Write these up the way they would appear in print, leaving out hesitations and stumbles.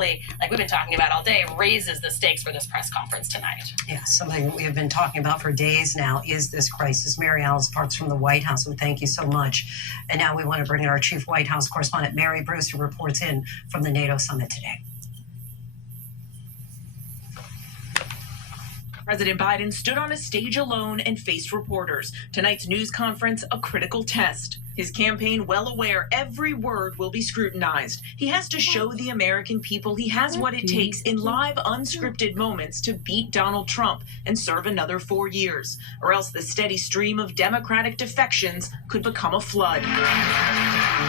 really, like we've been talking about all day, raises the stakes for this press conference tonight. Yeah, something we have been talking about for days now is this crisis. Mary Alice Parks from the White House, and thank you so much. And now we want to bring in our chief White House correspondent, Mary Bruce, who reports in from the NATO summit today. President Biden stood on a stage alone and faced reporters. Tonight's news conference, a critical test. His campaign well aware every word will be scrutinized. He has to show the American people he has what it takes in live, unscripted moments to beat Donald Trump and serve another 4 years, or else the steady stream of Democratic defections could become a flood.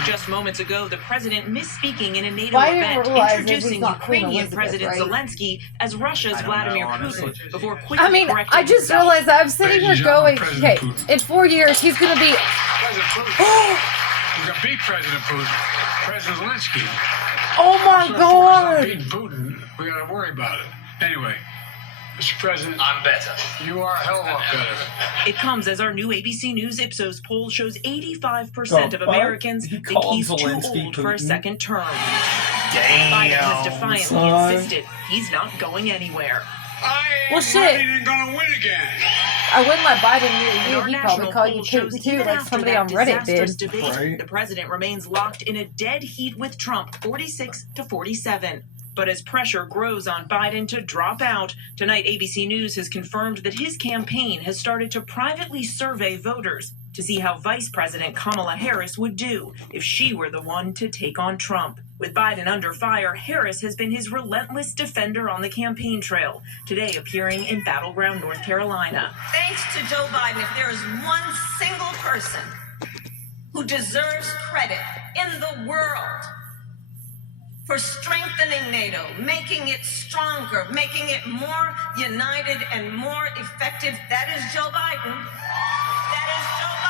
Just moments ago, the president misspeaking in a NATO event, introducing Ukrainian President Zelensky as Russia's Vladimir Putin before quickly correcting I just realized that I'm sitting here going, okay, in 4 years, he's going to be... President Putin. We're going to beat President Putin. President Zelensky. Oh my God! Beating Putin, we got to worry about it. Anyway, Mr. President, I'm better. You are a hell of a lot better. It comes as our new ABC News Ipsos poll shows 85% of Americans think he's too old for a second term. Biden has defiantly insisted he's not going anywhere. Well, shit. Ain't gonna win again. I wouldn't let Biden near you. He'd probably call you Putin too, like somebody on Reddit did. Debate, the president remains locked in a dead heat with Trump, 46-47. But as pressure grows on Biden to drop out, tonight ABC News has confirmed that his campaign has started to privately survey voters to see how Vice President Kamala Harris would do if she were the one to take on Trump. With Biden under fire, Harris has been his relentless defender on the campaign trail, today appearing in battleground North Carolina. Thanks to Joe Biden, if there is one single person who deserves credit in the world for strengthening NATO, making it stronger, making it more united and more effective, that is Joe Biden. That is Joe Biden.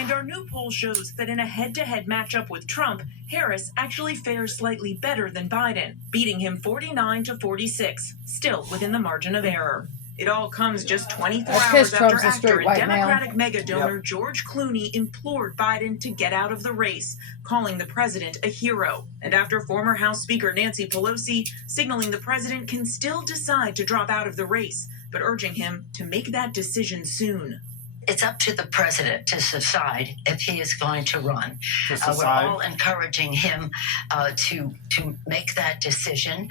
And our new poll shows that in a head-to-head matchup with Trump, Harris actually fares slightly better than Biden, beating him 49-46, still within the margin of error. It all comes just 24 hours after actor and Democratic mega donor George Clooney implored Biden to get out of the race, calling the president a hero. And after former House Speaker Nancy Pelosi signaling the president can still decide to drop out of the race, but urging him to make that decision soon. It's up to the president to decide if he is going to run. We're all encouraging him to make that decision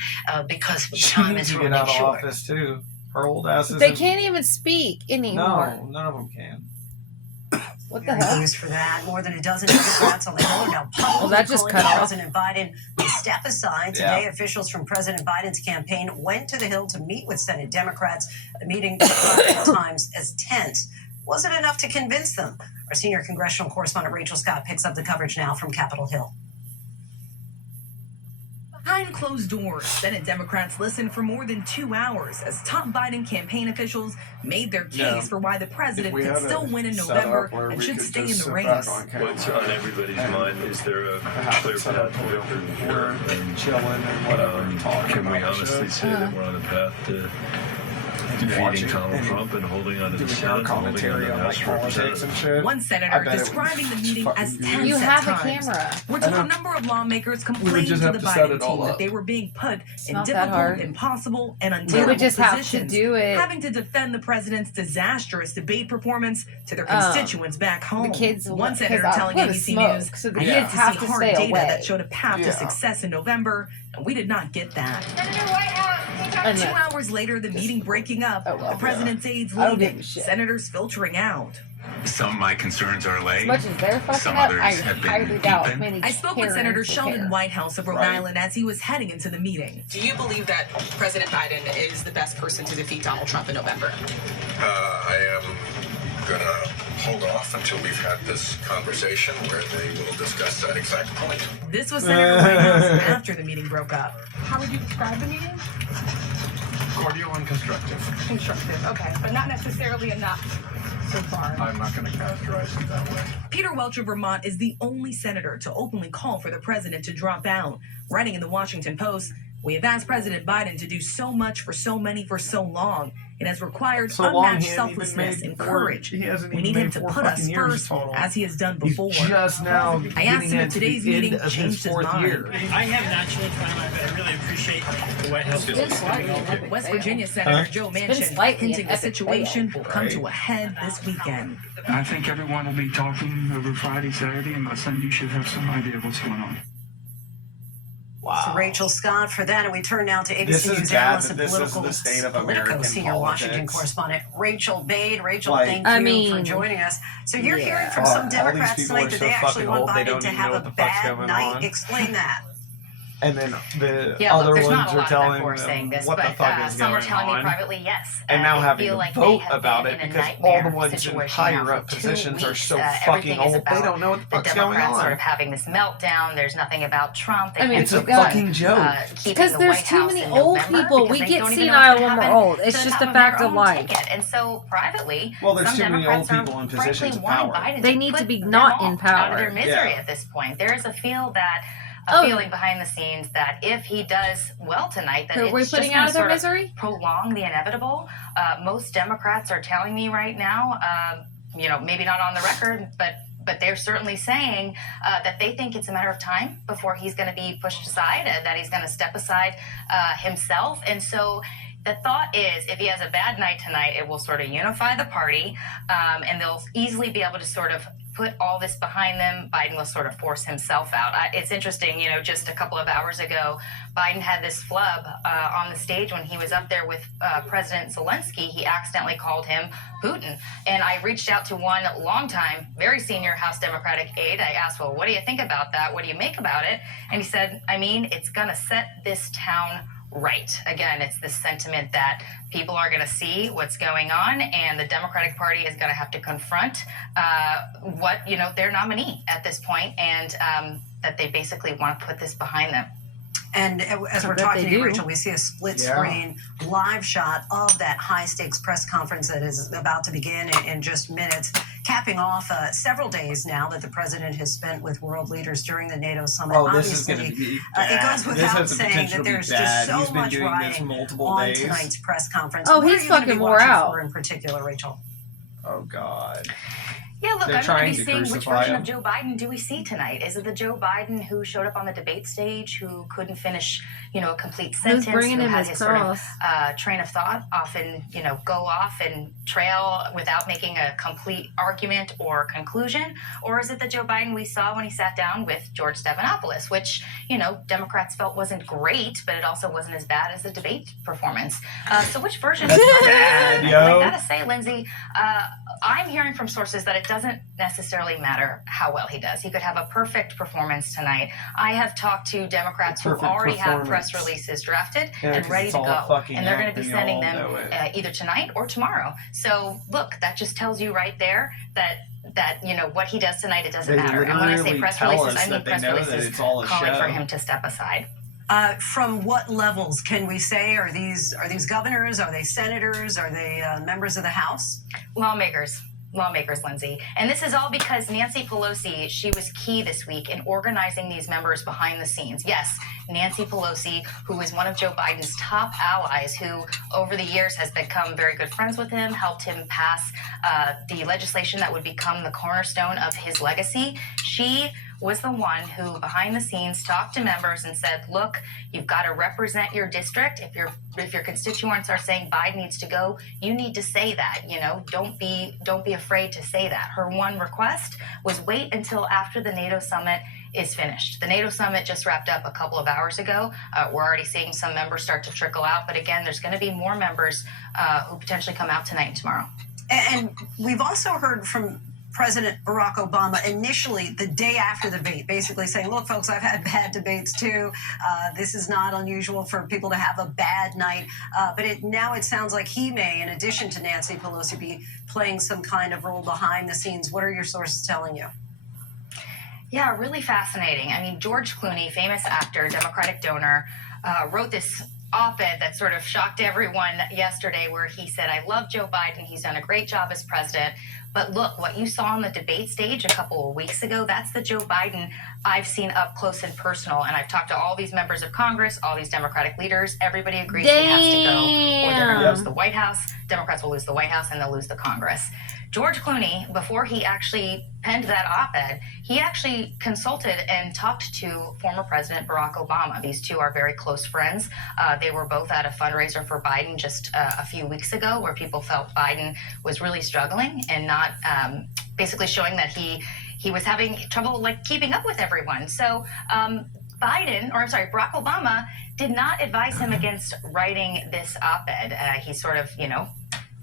because time is running short. She needs to get out of office too. Her old ass is. They can't even speak anymore. No, none of them can. What the hell? News for that. More than a dozen Democrats on the Hill are now publicly that just cut off. President Biden to step aside. Today, officials from President Biden's campaign went to the Hill to meet with Senate Democrats. The meeting described at times as tense. Wasn't enough to convince them. Our senior congressional correspondent Rachel Scott picks up the coverage now from Capitol Hill. Behind closed doors, Senate Democrats listened for more than 2 hours as top Biden campaign officials made their case for why the president could still win in November and should stay in the race. What's on everybody's mind? Is there a clear path to victory? We're chilling and whatever. Can we honestly say that we're on a path to defeating Donald Trump and holding on to the Senate and holding on to the House of Representatives? One senator describing the meeting as tense You at have a times. camera. We're told a number of lawmakers complained to the Biden team that they were being put in difficult, impossible, and untenable positions, having to defend the president's disastrous debate performance to their constituents back home. One senator telling ABC News, I needed to see hard data that showed a path to success in November, and we did not get that. 2 hours later, the meeting breaking up, the president's aides leaving, senators filtering out. Some of my concerns are As much as they're fucking up, I highly doubt many I spoke with Senator Sheldon Whitehouse of Rhode Island as he was heading into the meeting. Do you believe that President Biden is the best person to defeat Donald Trump in November? I am going to hold off until we've had this conversation where they will discuss that exact point. This was Senator Whitehouse after the meeting broke up. How would you describe the meeting? Cordial and constructive. Constructive, okay, but not necessarily enough so far. I'm not going to characterize it that way. Peter Welch of Vermont is the only senator to openly call for the president to drop out. Writing in the Washington Post, we have asked President Biden to do so much for so many for so long. It has required unmatched selflessness and courage. We need him to put us first, as he has done before. Just now I asked him if today's meeting changed his mind. I have not changed my mind, but I really appreciate the White House is West Virginia Senator Joe Manchin hinting the situation will come to a head this weekend. I think everyone will be talking over Friday, Saturday, and by Sunday you should have some idea of what's going on. Wow. So Rachel Scott for that, and we turn now to ABC News analyst and Politico senior Washington correspondent Rachel Bade. Rachel, thank you for joining us. So you're hearing from some Democrats tonight that they actually want Biden to have a bad night. Explain that. And then the other ones are telling them what the fuck is some going are telling on. me privately, yes. And now having to like vote about it because all the ones in higher up positions are so fucking old, they don't know what the fuck's going on. Sort of having this meltdown. There's nothing about Trump. I mean, it's a fucking joke. Because there's too many old people. We get senile when we're old. It's just a fact of life. And so privately, well, there's too many old people in positions of power. They need to be not in power. Out of their misery at this point. There is a feeling behind the scenes that if he does well tonight, that it's just going to sort of prolong the inevitable. Most Democrats are telling me right now, maybe not on the record, but they're certainly saying that they think it's a matter of time before he's going to be pushed aside, that he's going to step aside himself. And so the thought is, if he has a bad night tonight, it will sort of unify the party, and they'll easily be able to sort of put all this behind them. Biden will sort of force himself out. It's interesting, just a couple of hours ago, Biden had this flub on the stage when he was up there with President Zelensky. He accidentally called him Putin. And I reached out to one longtime, very senior House Democratic aide. I asked, well, what do you think about that? What do you make about it? And he said, it's going to set this town right. Again, it's this sentiment that people are going to see what's going on, and the Democratic Party is going to have to confront their nominee at this point, and that they basically want to put this behind them. And as we're talking to you, Rachel, we see a split screen live shot of that high stakes press conference that is about to begin in just minutes, capping off several days now that the president has spent with world leaders during the NATO summit. Obviously, is it goes without saying that there's just so much riding on tonight's press conference. Oh, he's fucking wore out. In particular, Rachel. Oh, God. Yeah, look, I'm going to be seeing which version of Joe Biden do we see tonight. Is it the Joe Biden who showed up on the debate stage, who couldn't finish, a complete sentence, who had his sort of train of thought often, go off and trail without making a complete argument or conclusion? Or is it the Joe Biden we saw when he sat down with George Stephanopoulos, which, Democrats felt wasn't great, but it also wasn't as bad as the debate performance. So which version is bad? I gotta say, Lindsay, I'm hearing from sources that it doesn't necessarily matter how well he does. He could have a perfect performance tonight. I have talked to Democrats who already have press releases drafted and ready to go. And they're going to be sending them either tonight or tomorrow. So look, that just tells you right there that what he does tonight, it doesn't matter. And when I say press releases, I mean press releases calling for him to step aside. From what levels can we say? Are these governors? Are they senators? Are they members of the House? Lawmakers, Lindsay. And this is all because Nancy Pelosi, she was key this week in organizing these members behind the scenes. Yes, Nancy Pelosi, who is one of Joe Biden's top allies, who over the years has become very good friends with him, helped him pass the legislation that would become the cornerstone of his legacy. She was the one who, behind the scenes, talked to members and said, look, you've got to represent your district. If your constituents are saying Biden needs to go, you need to say that. Don't be afraid to say that. Her one request was wait until after the NATO summit is finished. The NATO summit just wrapped up a couple of hours ago. We're already seeing some members start to trickle out. But again, there's going to be more members who potentially come out tonight and tomorrow. And we've also heard from President Barack Obama initially the day after the debate, basically saying, look, folks, I've had bad debates too. This is not unusual for people to have a bad night. But now it sounds like he may, in addition to Nancy Pelosi, be playing some kind of role behind the scenes. What are your sources telling you? Yeah, really fascinating. I mean, George Clooney, famous actor, Democratic donor, wrote this op-ed that sort of shocked everyone yesterday where he said, I love Joe Biden. He's done a great job as president. But look, what you saw on the debate stage a couple of weeks ago, that's the Joe Biden I've seen up close and personal. And I've talked to all these members of Congress, all these Democratic leaders. Everybody agrees he has to go, or they're going to lose the White House. Democrats will lose the White House and they'll lose the Congress. George Clooney, before he actually penned that op-ed, he actually consulted and talked to former President Barack Obama. These two are very close friends. They were both at a fundraiser for Biden just a few weeks ago, where people felt Biden was really struggling and not basically showing that he was having trouble like keeping up with everyone. So Barack Obama did not advise him against writing this op-ed. He sort of,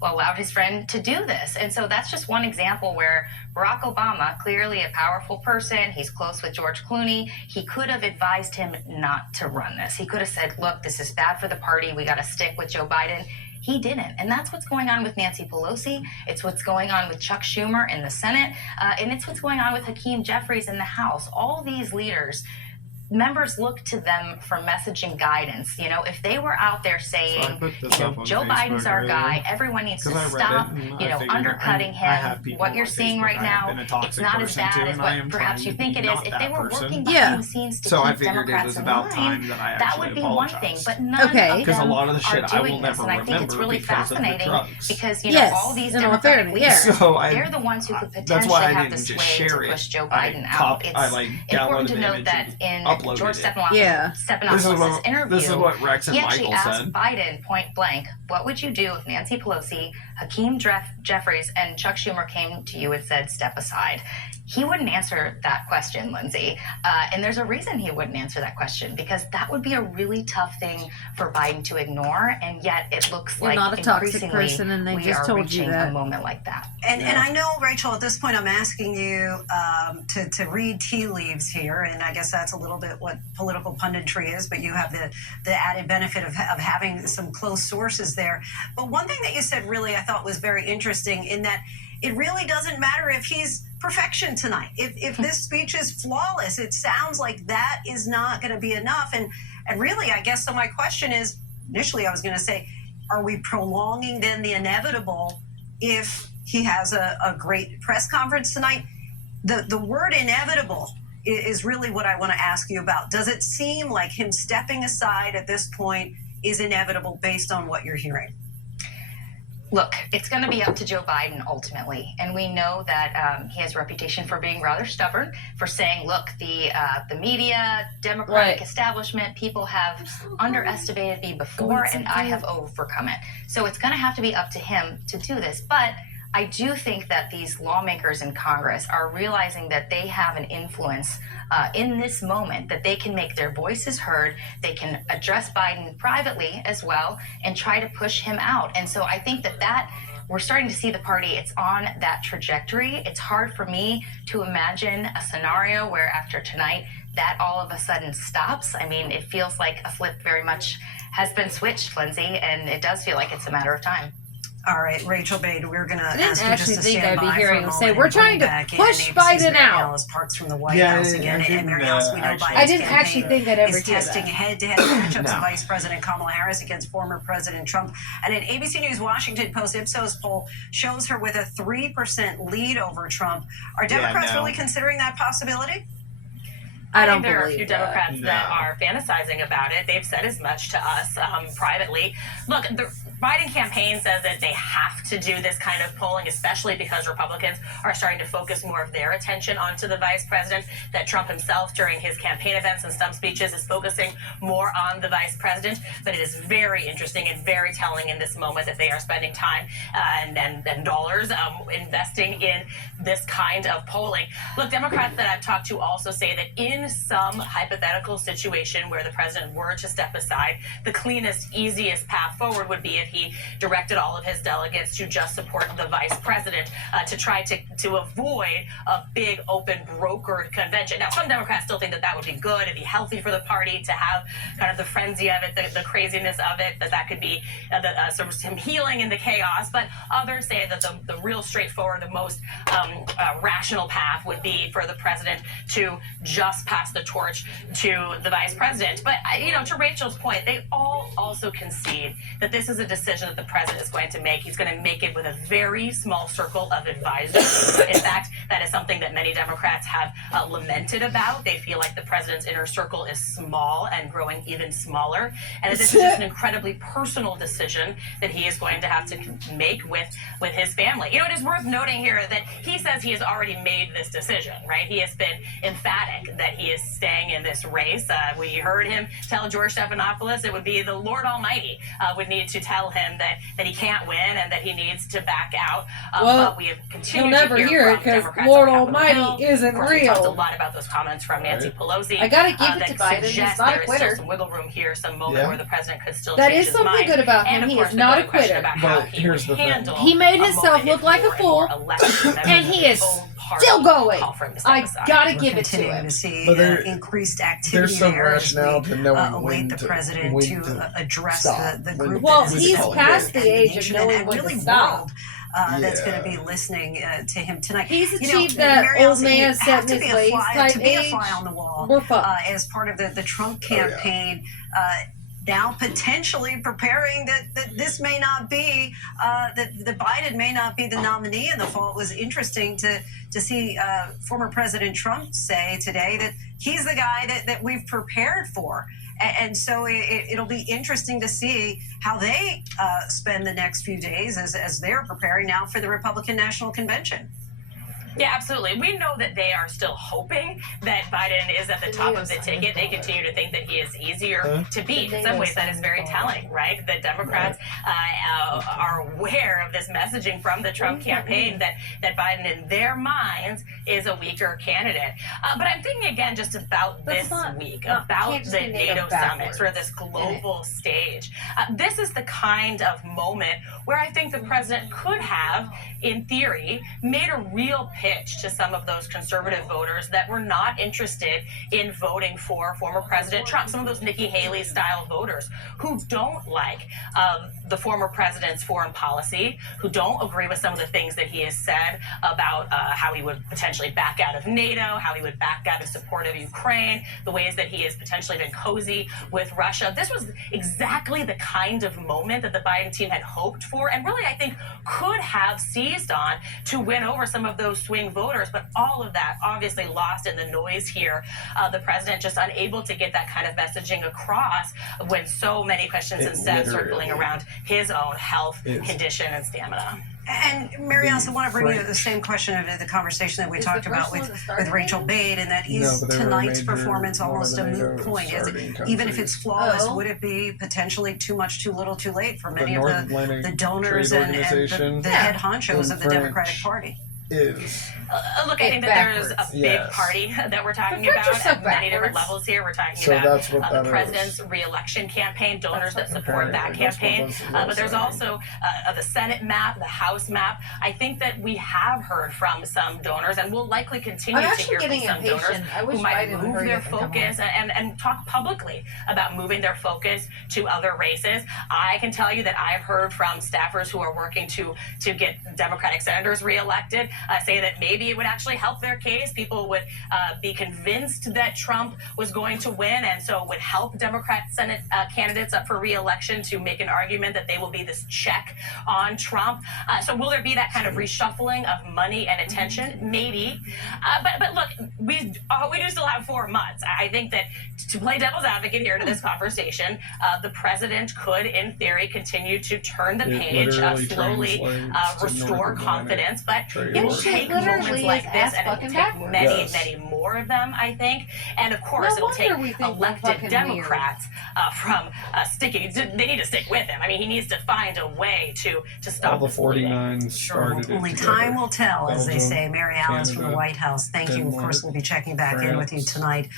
allowed his friend to do this. And so that's just one example where Barack Obama, clearly a powerful person, he's close with George Clooney, he could have advised him not to run this. He could have said, look, this is bad for the party, we got to stick with Joe Biden. He didn't. And that's what's going on with Nancy Pelosi. It's what's going on with Chuck Schumer in the Senate. And it's what's going on with Hakeem Jeffries in the House. All these leaders, members look to them for messaging guidance. If they were out there saying, Joe Biden's our guy, everyone needs to stop, undercutting him. What you're seeing right now, it's not as bad as what perhaps you think it is. If they were working behind the scenes to keep Democrats in line, that would be one thing. But none of them are doing this. And I think it's really fascinating because, all these Democratic leaders, they're the ones who could potentially have the sway to push Joe Biden out. It's important to note that in George Stephanopoulos' interview, this is what Rex and he actually Michael asked said. Biden point blank, what would you do if Nancy Pelosi, Hakeem Jeffries, and Chuck Schumer came to you and said, step aside? He wouldn't answer that question, Lindsay. And there's a reason he wouldn't answer that question, because that would be a really tough thing for Biden to ignore. And yet it looks You're like not a toxic person, and they we just are told reaching you that. a moment like that. And I know, Rachel, at this point I'm asking you to read tea leaves here, and I guess that's a little bit what political punditry is, but you have the added benefit of having some close sources there. But one thing that you said really I thought was very interesting, in that it really doesn't matter if he's perfection tonight. If this speech is flawless, it sounds like that is not going to be enough. And really, I guess, so my question is, initially I was going to say, are we prolonging then the inevitable if he has a great press conference tonight? The word inevitable is really what I want to ask you about. Does it seem like him stepping aside at this point is inevitable based on what you're hearing? Look, it's going to be up to Joe Biden ultimately. And we know that he has a reputation for being rather stubborn, for saying, look, the media, Democratic establishment, people have underestimated me before and I have overcome it. So it's going to have to be up to him to do this. But I do think that these lawmakers in Congress are realizing that they have an influence in this moment, that they can make their voices heard, they can address Biden privately as well, and try to push him out. And so I think that we're starting to see the party, it's on that trajectory. It's hard for me to imagine a scenario where after tonight, that all of a sudden stops. I mean, it feels like a flip very much has been switched, Lindsay, and it does feel like it's a matter of time. All right, Rachel Bade, we're going to ask you actually just to think stand I'd be by hearing for a him say, moment we're and trying bring to back in push ABC's Biden Mary out. Alice Parks from the White House again. And Mary Alice, we know Biden's I didn't actually think I'd ever is hear testing that. head-to-head matchups of Vice President Kamala Harris against former President Trump. And an ABC News Washington Post Ipsos poll shows her with a 3% lead over Trump. Are Democrats really considering that possibility? I think there are a few Democrats that are fantasizing about it. They've said as much to us privately. Look, the Biden campaign says that they have to do this kind of polling, especially because Republicans are starting to focus more of their attention onto the vice president, that Trump himself during his campaign events and some speeches is focusing more on the vice president. But it is very interesting and very telling in this moment that they are spending time and dollars investing in this kind of polling. Look, Democrats that I've talked to also say that in some hypothetical situation where the president were to step aside, the cleanest, easiest path forward would be if he directed all of his delegates to just support the vice president to try to avoid a big, open, brokered convention. Now, some Democrats still think that that would be good. It'd be healthy for the party to have kind of the frenzy of it, the craziness of it, that could be sort of some healing in the chaos. But others say that the real straightforward, the most rational path would be for the president to just pass the torch to the vice president. But, to Rachel's point, they all also concede that this is a decision that the president is going to make. He's going to make it with a very small circle of advisors. In fact, that is something that many Democrats have lamented about. They feel like the president's inner circle is small and growing even smaller. And that this is just an incredibly personal decision that he is going to have to make with his family. It is worth noting here that he says he has already made this decision, right? He has been emphatic that he is staying in this race. We heard him tell George Stephanopoulos it would be the Lord Almighty would need to tell him that he can't win and that he needs to back out. But we have continued to hear it because Lord Almighty isn't real. We talked a lot about those comments from Nancy Pelosi. I gotta give it to Biden. He's not a quitter. There is still some wiggle room here, some moment where the president could still that change is something his mind. good about him. He is not a quitter. But here's the thing. He made himself look like a fool, and he is still going. I gotta give it to him. To see But increased activity there's some there as we rationale to knowing await when the to- president when to to address stop. the When group. to- Well, that is he's calling past for the age of nation knowing and when really to stop. world that's going to be listening to him tonight. He's achieved that Mary old Ellison, man you have set to in be his a ways type to be a age. fly on the wall We're fucked. as part of the Trump campaign. Now potentially preparing that this may not be that Biden may not be the nominee in the fall. It was interesting to see former President Trump say today that he's the guy that we've prepared for. And so it'll be interesting to see how they spend the next few days as they're preparing now for the Republican National Convention. Yeah, absolutely. We know that they are still hoping that Biden is at the top of the ticket. They continue to think that he is easier to beat. In some ways, that is very telling, right? The Democrats are aware of this messaging from the Trump campaign that Biden, in their minds, is a weaker candidate. But I'm thinking again just about this week, about the NATO summit, sort of this global stage. This is the kind of moment where I think the president could have, in theory, made a real pitch to some of those conservative voters that were not interested in voting for former President Trump, some of those Nikki Haley style voters who don't like the former president's foreign policy, who don't agree with some of the things that he has said about how he would potentially back out of NATO, how he would back out of support of Ukraine, the ways that he has potentially been cozy with Russia. This was exactly the kind of moment that the Biden team had hoped for and really, I think, could have seized on to win over some of those swing voters. But all of that obviously lost in the noise here. The president just unable to get that kind of messaging across when so many questions instead circling around his own health, condition, and stamina. And Mary Ellison, I want to bring you the same question of the conversation that we talked about with Rachel Bade, and that is tonight's performance almost a moot point? Even if it's flawless, would it be potentially too much, too little, too late for many of the donors and the head honchos of the Democratic Party? Look, I think that there's a big party that we're talking about at many different levels here. We're talking about the president's re-election campaign, donors that support that campaign. But there's also the Senate map, the House map. I think that we have heard from some donors and will likely continue to hear from some donors who might move their focus and talk publicly about moving their focus to other races. I can tell you that I've heard from staffers who are working to get Democratic senators re-elected say that maybe it would actually help their case. People would be convinced that Trump was going to win, and so it would help Democrat Senate candidates up for re-election to make an argument that they will be this check on Trump. So will there be that kind of reshuffling of money and attention? Maybe. But look, we do still have 4 months. I think that to play devil's advocate here to this conversation, the president could, in theory, continue to turn the page, slowly restore confidence, but it will take moments like this, and it will take many more of them, I think. And of course, it'll take elected Democrats from sticking. They need to stick with him. I mean, he needs to find a way to stop all the 49 started. Only time will tell, as they say. Mary Alice from the White House. Thank you. Of course, we'll be checking back in with you tonight.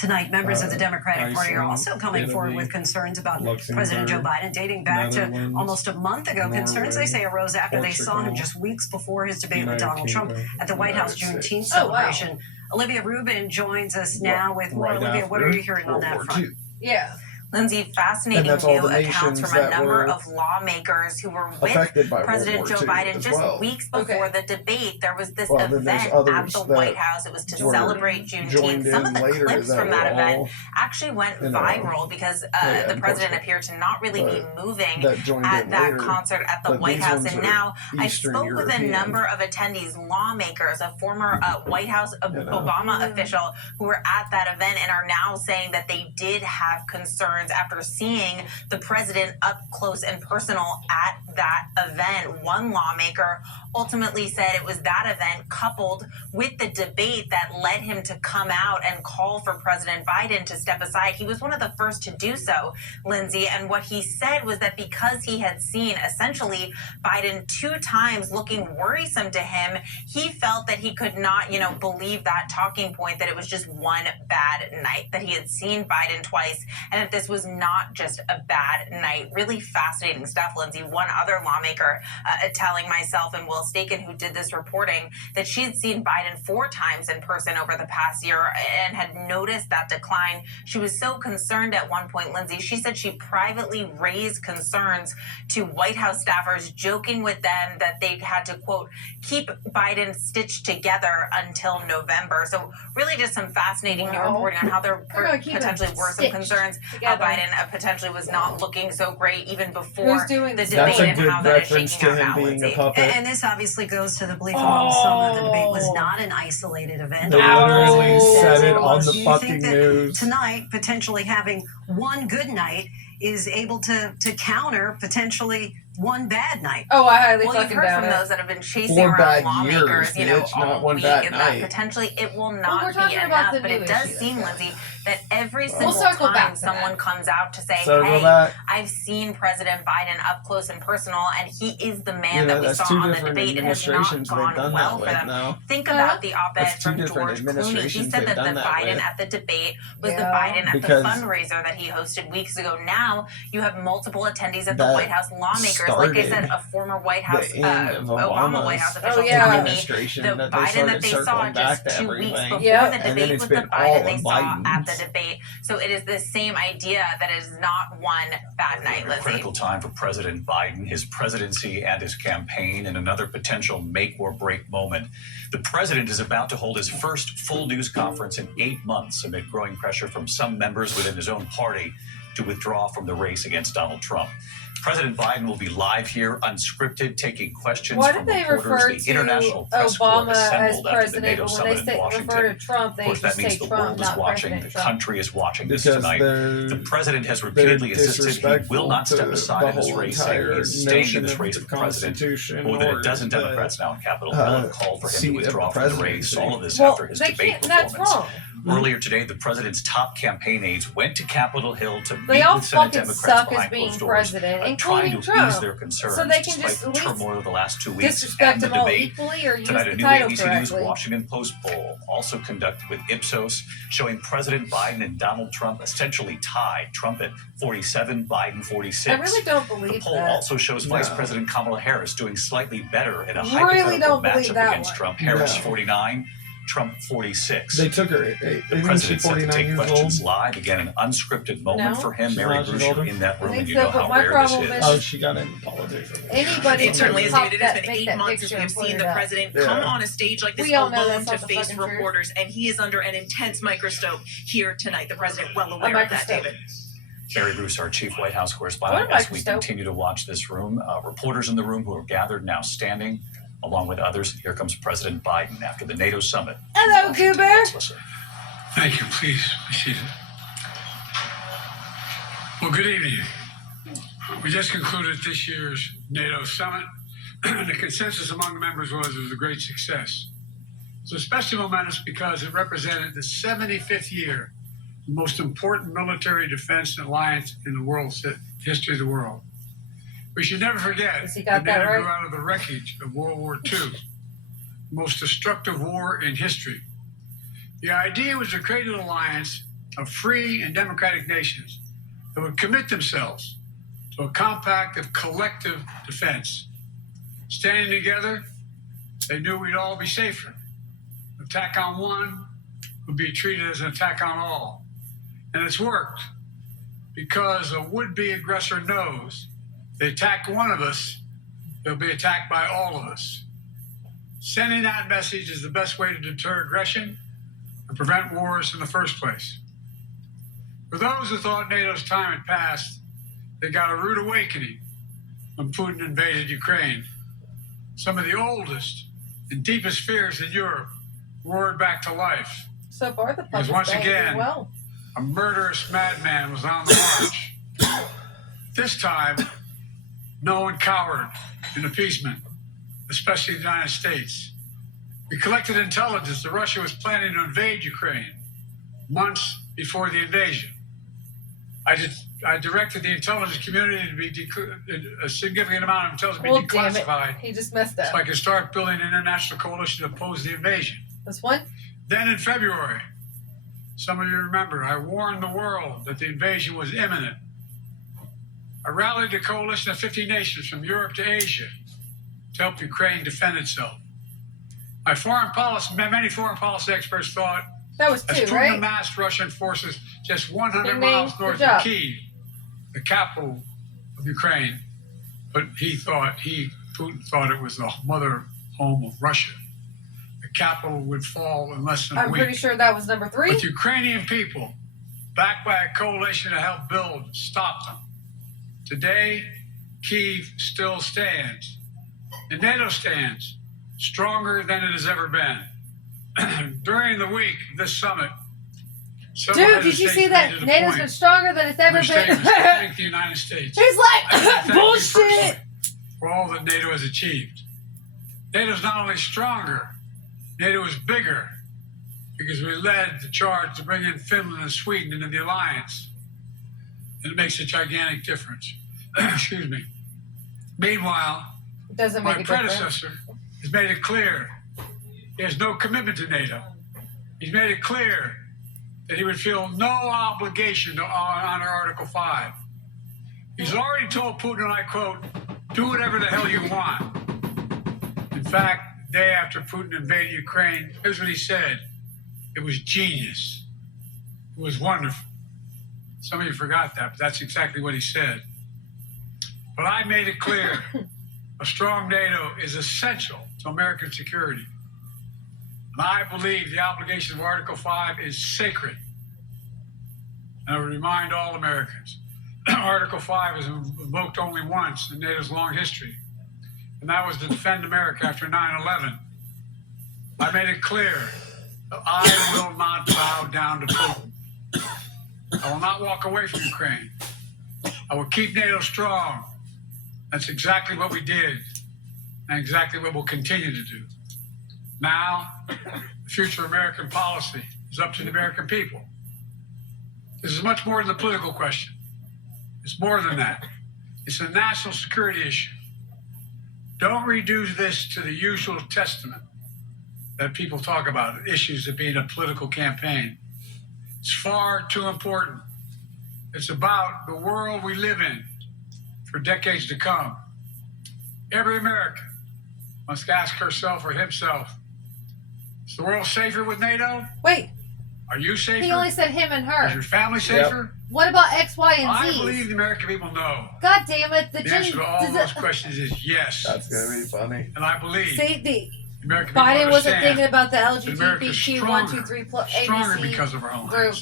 Tonight, members of the Democratic Party are also coming forward with concerns about President Joe Biden, dating back to almost a month ago. Concerns, they say, arose after they saw him just weeks before his debate with Donald Trump at the White House Juneteenth celebration. Olivia Rubin joins us now with more. Olivia, what are you hearing on that front? Yeah. Lindsay, fascinating new accounts from a number of lawmakers who were with President Joe Biden just weeks before the debate. There was this event at the White House. It was to celebrate Juneteenth. Some of the clips from that event actually went viral because the president appeared to not really be moving at that concert at the White House. And now I spoke with a number of attendees, lawmakers, a former White House Obama official who were at that event and are now saying that they did have concerns after seeing the president up close and personal at that event. One lawmaker ultimately said it was that event coupled with the debate that led him to come out and call for President Biden to step aside. He was one of the first to do so, Lindsay, and what he said was that because he had seen essentially Biden 2 times looking worrisome to him, he felt that he could not, believe that talking point, that it was just one bad night, that he had seen Biden twice, and that this was not just a bad night. Really fascinating stuff, Lindsay. One other lawmaker telling myself and Will Staken, who did this reporting, that she had seen Biden 4 times in person over the past year and had noticed that decline. She was so concerned at one point, Lindsay, she said she privately raised concerns to White House staffers, joking with them that they had to, quote, keep Biden stitched together until November. So really just some fascinating new reporting on how there potentially were some concerns, how Biden potentially was not looking so great even before the debate and how that is shaking out now, Lindsay. And this obviously goes to the belief among some that the debate was not an isolated event. They literally said it on the fucking news. Tonight, potentially having one good night is able to counter potentially one bad night. Oh, I highly well, fucking you've heard from it. those that have been chasing around lawmakers, all week, and that potentially it will not be enough. But it does seem, Lindsay, that every single time someone comes out to say, hey, I've seen President Biden up close and personal, and he is the man that we saw on the debate, it has not gone well for them. Think about the op-ed from George Clooney. He said that the Biden at the debate was the Biden at the fundraiser that he hosted weeks ago. Now you have multiple attendees at the White House, lawmakers. Like I said, a former White House, Obama White House official telling me the Biden that they saw just 2 weeks before the debate was the Biden they saw at the debate. So it is the same idea that it is not one bad night, Lindsay. A critical time for President Biden, his presidency and his campaign, and another potential make or break moment. The president is about to hold his first full news conference in 8 months amid growing pressure from some members within his own party to withdraw from the race against Donald Trump. President Biden will be live here, unscripted, taking questions from reporters. The International Press Corps assembled after the NATO summit in Washington. Of course, that means the world is watching, the country is watching this tonight. The president has repeatedly insisted he will not step aside in this race, saying he is staying in this race for president. More than a dozen Democrats now in Capitol Hill have called for him to withdraw from the race. All of this after his debate performance. Earlier today, the president's top campaign aides went to Capitol Hill to meet with Senate Democrats behind closed doors, trying to ease their concerns despite the turmoil of the last 2 weeks and the debate. Tonight, a new ABC News Washington Post poll, also conducted with Ipsos, showing President Biden and Donald Trump essentially tied. Trump at 47, Biden 46. I really don't believe the poll also shows Vice President Kamala Harris doing slightly better in a hypothetical matchup against Trump. Harris 49. Trump 46. They took her. The president set to take questions live. Again, an unscripted moment for him. Mary Bruce in that room, and you know how rare this is. Oh, she got in politics. It certainly is, David. It has been 8 months since we have seen the president come on a stage like this alone to face reporters, and he is under an intense microscope here tonight. The president well aware of that, David. Mary Bruce, our chief White House correspondent, as we continue to watch this room. Reporters in the room who are gathered now standing. Along with others, here comes President Biden after the NATO summit. Hello, Goober. Let's listen. Thank you. Please be seated. Well, good evening. We just concluded this year's NATO summit. The consensus among the members was it was a great success. It's especially momentous because it represented the 75th year, the most important military defense alliance in the world's history of the world. We should never forget that NATO grew out of the wreckage of World War II, the most destructive war in history. The idea was to create an alliance of free and democratic nations that would commit themselves to a compact of collective defense. Standing together, they knew we'd all be safer. An attack on one would be treated as an attack on all. And it's worked. because a would-be aggressor knows if they attack one of us, they'll be attacked by all of us. Sending that message is the best way to deter aggression and prevent wars in the first place. For those who thought NATO's time had passed, they got a rude awakening when Putin invaded Ukraine. Some of the oldest and deepest fears in Europe roared back to life. So far, the Because once again, a murderous madman was on the march. This time, no one cowered in appeasement, especially the United States. We collected intelligence that Russia was planning to invade Ukraine months before the invasion. I directed the intelligence community to be a significant amount of intelligence to be declassified. He just messed up. So I could start building an international coalition to oppose the invasion. This one? Then in February, some of you remember, I warned the world that the invasion was imminent. I rallied a coalition of 50 nations from Europe to Asia to help Ukraine defend itself. Many foreign policy experts thought that was as Putin amassed Russian forces just 100 miles north of Kyiv, the capital of Ukraine, but Putin thought it was the mother home of Russia. The capital would fall in less than a week. I'm pretty sure that was number 3. But the Ukrainian people, backed by a coalition to help build, stopped them. Today, Kyiv still stands, and NATO stands stronger than it has ever been. During the week of this summit, dude, did you see that NATO's been stronger than it's ever been? Thank the United States. He's like, bullshit. For all that NATO has achieved. NATO's not only stronger, NATO is bigger because we led the charge to bring in Finland and Sweden into the alliance. And it makes a gigantic difference. Excuse me. Meanwhile, my predecessor has made it clear he has no commitment to NATO. He's made it clear that he would feel no obligation to honor Article 5. He's already told Putin, and I quote, do whatever the hell you want. In fact, the day after Putin invaded Ukraine, here's what he said. It was genius. It was wonderful. Some of you forgot that, but that's exactly what he said. But I made it clear, a strong NATO is essential to American security. And I believe the obligation of Article 5 is sacred. And I would remind all Americans, Article 5 was invoked only once in NATO's long history, and that was to defend America after 9/11. I made it clear that I will not bow down to Putin. I will not walk away from Ukraine. I will keep NATO strong. That's exactly what we did, and exactly what we'll continue to do. Now, the future of American policy is up to the American people. This is much more than a political question. It's more than that. It's a national security issue. Don't reduce this to the usual testament that people talk about, issues of being a political campaign. It's far too important. It's about the world we live in for decades to come. Every American must ask herself or himself, is the world safer with NATO? Wait. Are you safer? He only said him and her. Is your family safer? What about X, Y, and Z? I believe the American people know. God damn it. The answer to all those questions is yes. That's going to be funny. And I believe the American Biden wasn't thinking about the LGBTQ 1, 2, 3 plus stronger ABC because of our own group.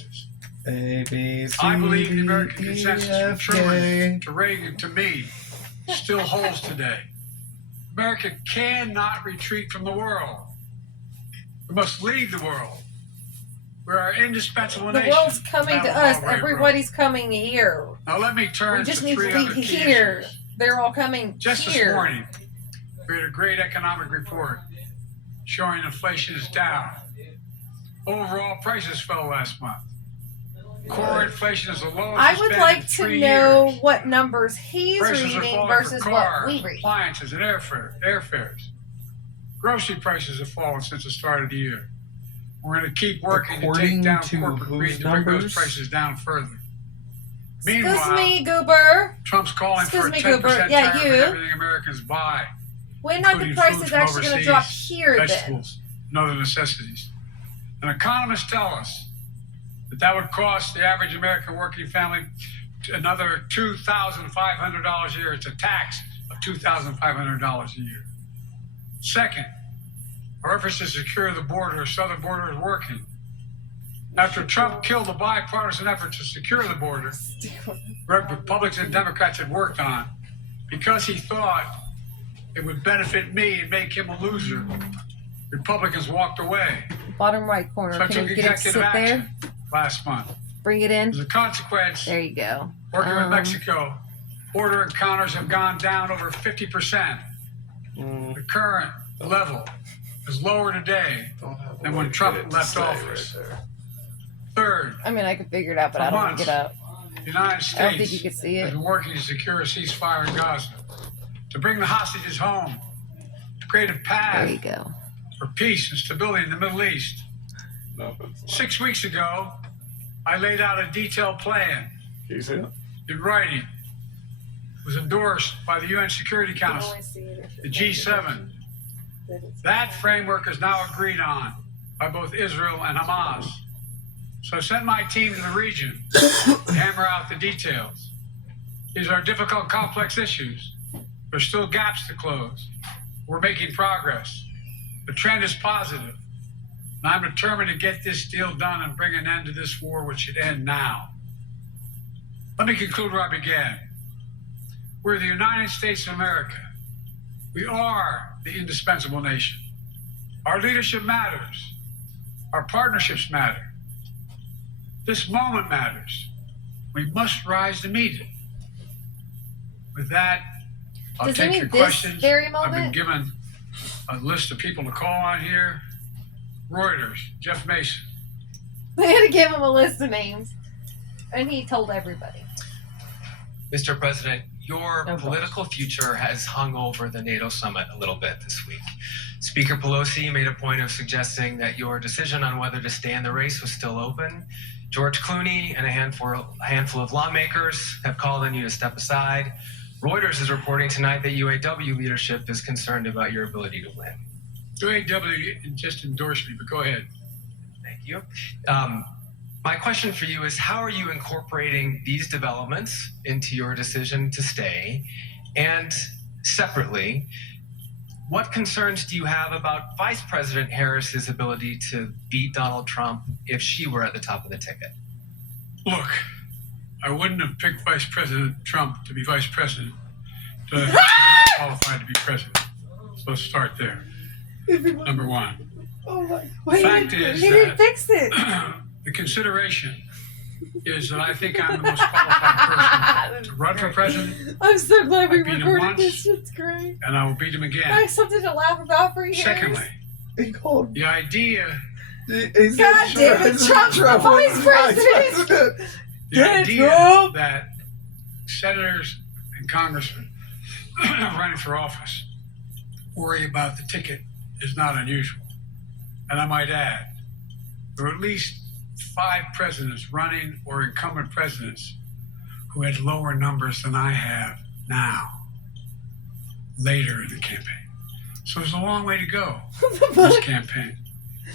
A, B, C, I believe the American consensus from F, Truman to Reagan to me still holds today. America cannot retreat from the world. We must lead the world. We're our indispensable nation. The world's coming to us. Everybody's coming here. Now let me turn we just to need three to other be key here. issues. They're all coming Just here. this morning, we had a great economic report showing inflation is down. Overall prices fell last month. Core inflation is the lowest I it's would been like in to 3 know years. what numbers he's Prices are reading falling versus for what cars, we read. appliances, and airfares. Grocery prices have fallen since the start of the year. We're going to keep working to take down corporate greed to bring those prices down further. Meanwhile, Excuse me, Goober. Trump's calling Excuse for a me, 10% Goober. tariff Yeah, on you. everything Americans buy, When are the including prices food from actually going to overseas, drop here then? vegetables, and other necessities. And economists tell us that would cost the average American working family another $2,500 a year. It's a tax of $2,500 a year. Second, our efforts to secure the border, southern border, is working. After Trump killed the bipartisan effort to secure the border, Republicans and Democrats had worked on, because he thought it would benefit me and make him a loser, Republicans walked away. Bottom right corner. So I Can took you get it to executive sit action there? last month. Bring it in. As a consequence, There you go. working with Mexico, border encounters have gone down over 50%. The current level is lower today than when Trump left office. Third, I mean, I could figure it out, but I don't want to get up. the United States I don't think you can see has it. been working to secure a ceasefire in Gaza, to bring the hostages home, to create a path There you go. for peace and stability in the Middle East. 6 weeks ago, I laid out a detailed plan in writing. It was endorsed by the UN Security Council, the G7. That framework is now agreed on by both Israel and Hamas. So I sent my team to the region to hammer out the details. These are difficult, complex issues. There's still gaps to close. We're making progress. The trend is positive. And I'm determined to get this deal done and bring an end to this war, which should end now. Let me conclude where I began. We're the United States of America. We are the indispensable nation. Our leadership matters. Our partnerships matter. This moment matters. We must rise to meet it. With that, I'll Does it take mean your this questions. very I've been moment? given a list of people to call on here. Reuters, Jeff Mason. They had to give him a list of names, and he told everybody. Mr. President, your political future has hung over the NATO summit a little bit this week. Speaker Pelosi made a point of suggesting that your decision on whether to stay in the race was still open. George Clooney and a handful of lawmakers have called on you to step aside. Reuters is reporting tonight that UAW leadership is concerned about your ability to win. UAW just endorsed me, but go ahead. Thank you. My question for you is, how are you incorporating these developments into your decision to stay? And separately, what concerns do you have about Vice President Harris's ability to beat Donald Trump if she were at the top of the ticket? Look, I wouldn't have picked Vice President Trump to be vice president until he's not qualified to be president. So let's start there. Number one. Oh my! The fact is he didn't fix it. The consideration is that I think I'm the most qualified person to run for president. I'm so glad we beat him recorded once, this. It's great. and I will beat him I again. have something to laugh about for years. Secondly, the idea. God damn it, Trump's the vice president. The idea that senators and congressmen running for office worry about the ticket is not unusual. And I might add, there are at least 5 presidents running or incumbent presidents who had lower numbers than I have now, later in the campaign. So there's a long way to go in this campaign.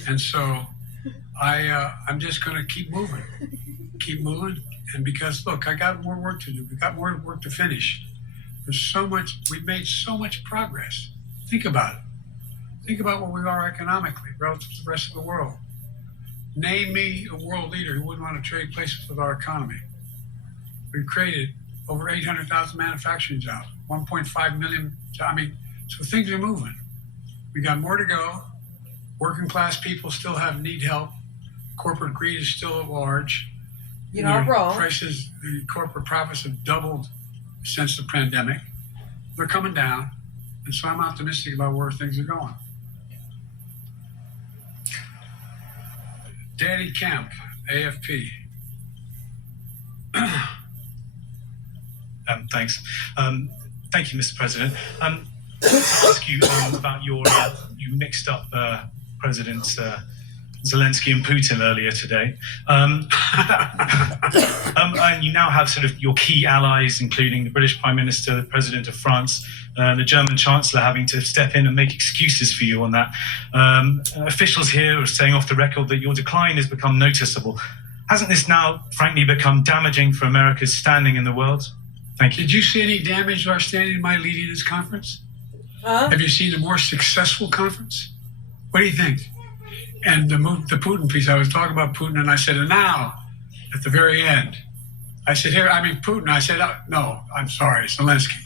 And so I'm just going to keep moving. And because, look, I got more work to do. We got more work to finish. There's so much, we've made so much progress. Think about it. Think about where we are economically relative to the rest of the world. Name me a world leader who wouldn't want to trade places with our economy. We've created over 800,000 manufacturing jobs, 1.5 million. So things are moving. We got more to go. Working class people still need help. Corporate greed is still at large. You're not wrong. Prices, the corporate profits have doubled since the pandemic. They're coming down. And so I'm optimistic about where things are going. Danny Kemp, AFP. Thanks. Thank you, Mr. President. I want to ask you about you mixed up Presidents Zelensky and Putin earlier today. And you now have sort of your key allies, including the British Prime Minister, the President of France, the German Chancellor having to step in and make excuses for you on that. Officials here are saying off the record that your decline has become noticeable. Hasn't this now, frankly, become damaging for America's standing in the world? Thank you. Did you see any damage to our standing in my leading this conference? Have you seen a more successful conference? What do you think? And the Putin piece, I was talking about Putin, and I said, and now, at the very end, I said, Putin. I said, no, I'm sorry, Zelensky.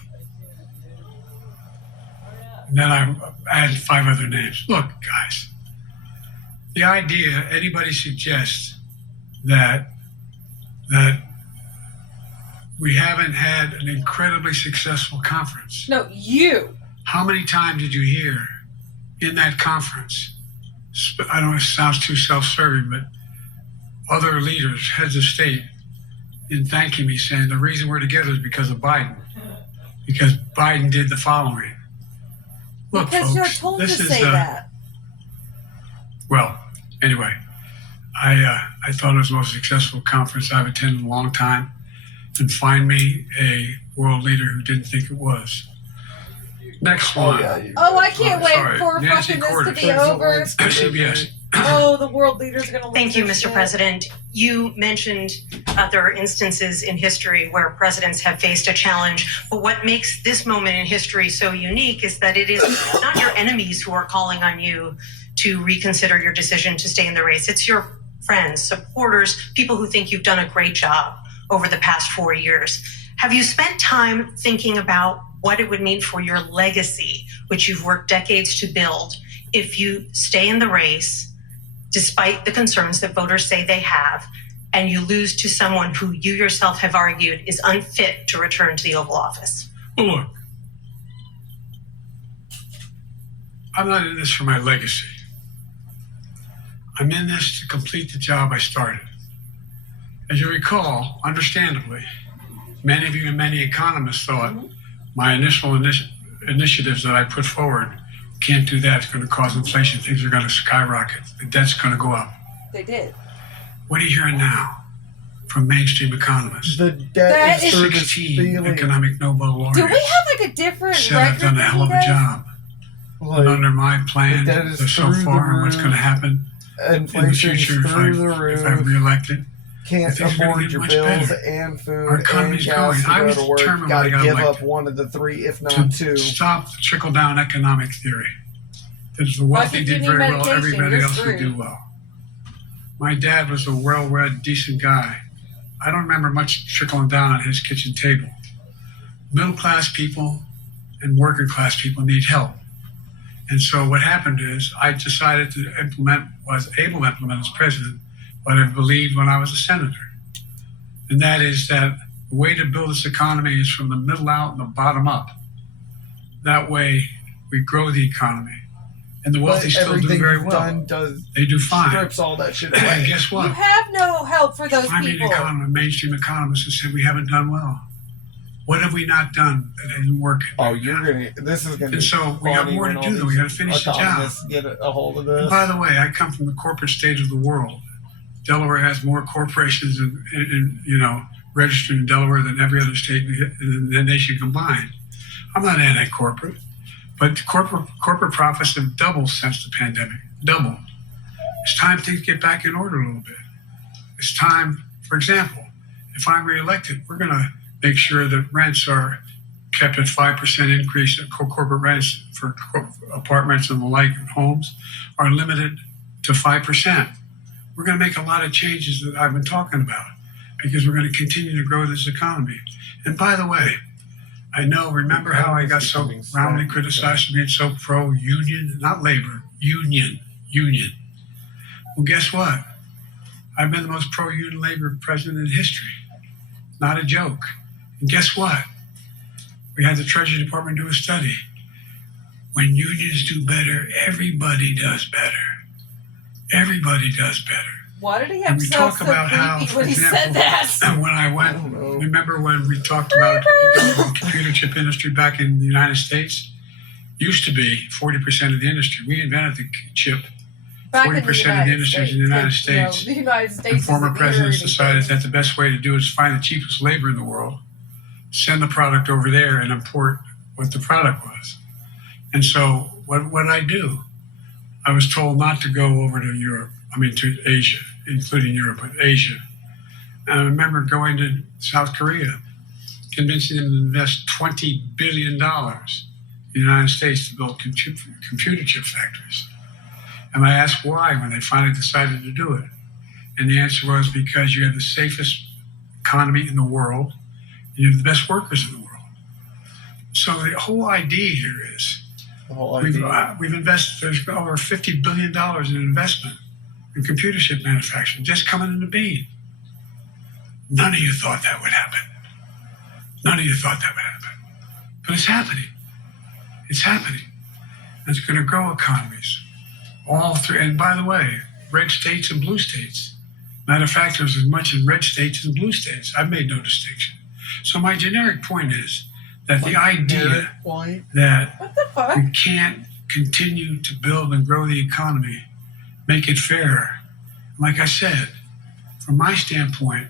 And then I added 5 other names. Look, guys, the idea anybody suggests that we haven't had an incredibly successful conference. No, you. How many times did you hear in that conference, I don't know if it sounds too self-serving, but other leaders, heads of state, in thanking me, saying the reason we're together is because of Biden. Because Biden did the following. Look, because folks, you're told this to is, say that. Well, anyway, I thought it was the most successful conference I've attended in a long time. And find me a world leader who didn't think it was. Next one. I can't wait for Nancy fucking this Cordes. to be over. CBS. The world leaders are going to Thank you, Mr. President. You mentioned there are instances in history where presidents have faced a challenge, but what makes this moment in history so unique is that it is not your enemies who are calling on you to reconsider your decision to stay in the race. It's your friends, supporters, people who think you've done a great job over the past 4 years. Have you spent time thinking about what it would mean for your legacy, which you've worked decades to build, if you stay in the race, despite the concerns that voters say they have, and you lose to someone who you yourself have argued is unfit to return to the Oval Office? Well, look, I'm not in this for my legacy. I'm in this to complete the job I started. As you recall, understandably, many of you and many economists thought my initial initiatives that I put forward, can't do that, it's going to cause inflation, things are going to skyrocket, the debt's going to go up. They did. What are you hearing now from mainstream economists? The debt is 16 economic Nobel laureates. Do we have like a different said record? I've done a hell of a job. And under my plan, so far, and what's going to happen in the future if I'm reelected, can't afford your bills and food and gas to go to work. Got to give up one of the 3, if not 2. Stop the trickle-down economic theory. That if the wealthy did very well, everybody else would do well. My dad was a well-read, decent guy. I don't remember much trickling down on his kitchen table. Middle-class people and working-class people need help. And so what happened is I decided to was able to implement as president what I believed when I was a senator. And that is that the way to build this economy is from the middle out and the bottom up. That way we grow the economy. And the wealthy still do very well. They do fine. Strips all that shit away. And guess what? You have no help for those I mean, people. mainstream economists have said we haven't done well. What have we not done that isn't working? This is gonna. And so we got more to do. Though we got to finish the job. Get a hold of this. And by the way, I come from the corporate stage of the world. Delaware has more corporations registered in Delaware than every other state in the nation combined. I'm not anti-corporate, but corporate profits have doubled since the pandemic. Doubled. It's time things get back in order a little bit. It's time, for example, if I'm reelected, we're going to make sure that rents are kept at 5% increase. Corporate rents for apartments and the like homes are limited to 5%. We're going to make a lot of changes that I've been talking about because we're going to continue to grow this economy. And by the way, remember how I got so roundly criticized for being so pro-union, not labor, union. Well, guess what? I've been the most pro-union labor president in history. Not a joke. And guess what? We had the Treasury Department do a study. When unions do better, everybody does better. Everybody does better. Why did he have so creepy when he said that? When I went, remember when we talked about the computer chip industry back in the United States? Used to be 40% of the industry. We invented the chip. 40% of the industry is in the United States. The United States. And former presidents decided that the best way to do it is find the cheapest labor in the world, send the product over there, and import what the product was. And so what did I do? I was told not to go over to Europe. To Asia, including Europe, but Asia. I remember going to South Korea, convincing them to invest $20 billion in the United States to build computer chip factories. And I asked why when they finally decided to do it. And the answer was because you have the safest economy in the world, and you have the best workers in the world. So the whole idea here is we've invested, there's over $50 billion in investment in computer chip manufacturing just coming into being. None of you thought that would happen. None of you thought that would happen. But it's happening. It's happening. And it's going to grow economies. All through, and by the way, red states and blue states. Matter of fact, there's as much in red states as blue states. I've made no distinction. So my generic point is that the idea that we can't continue to build and grow the economy, make it fair. Like I said, from my standpoint,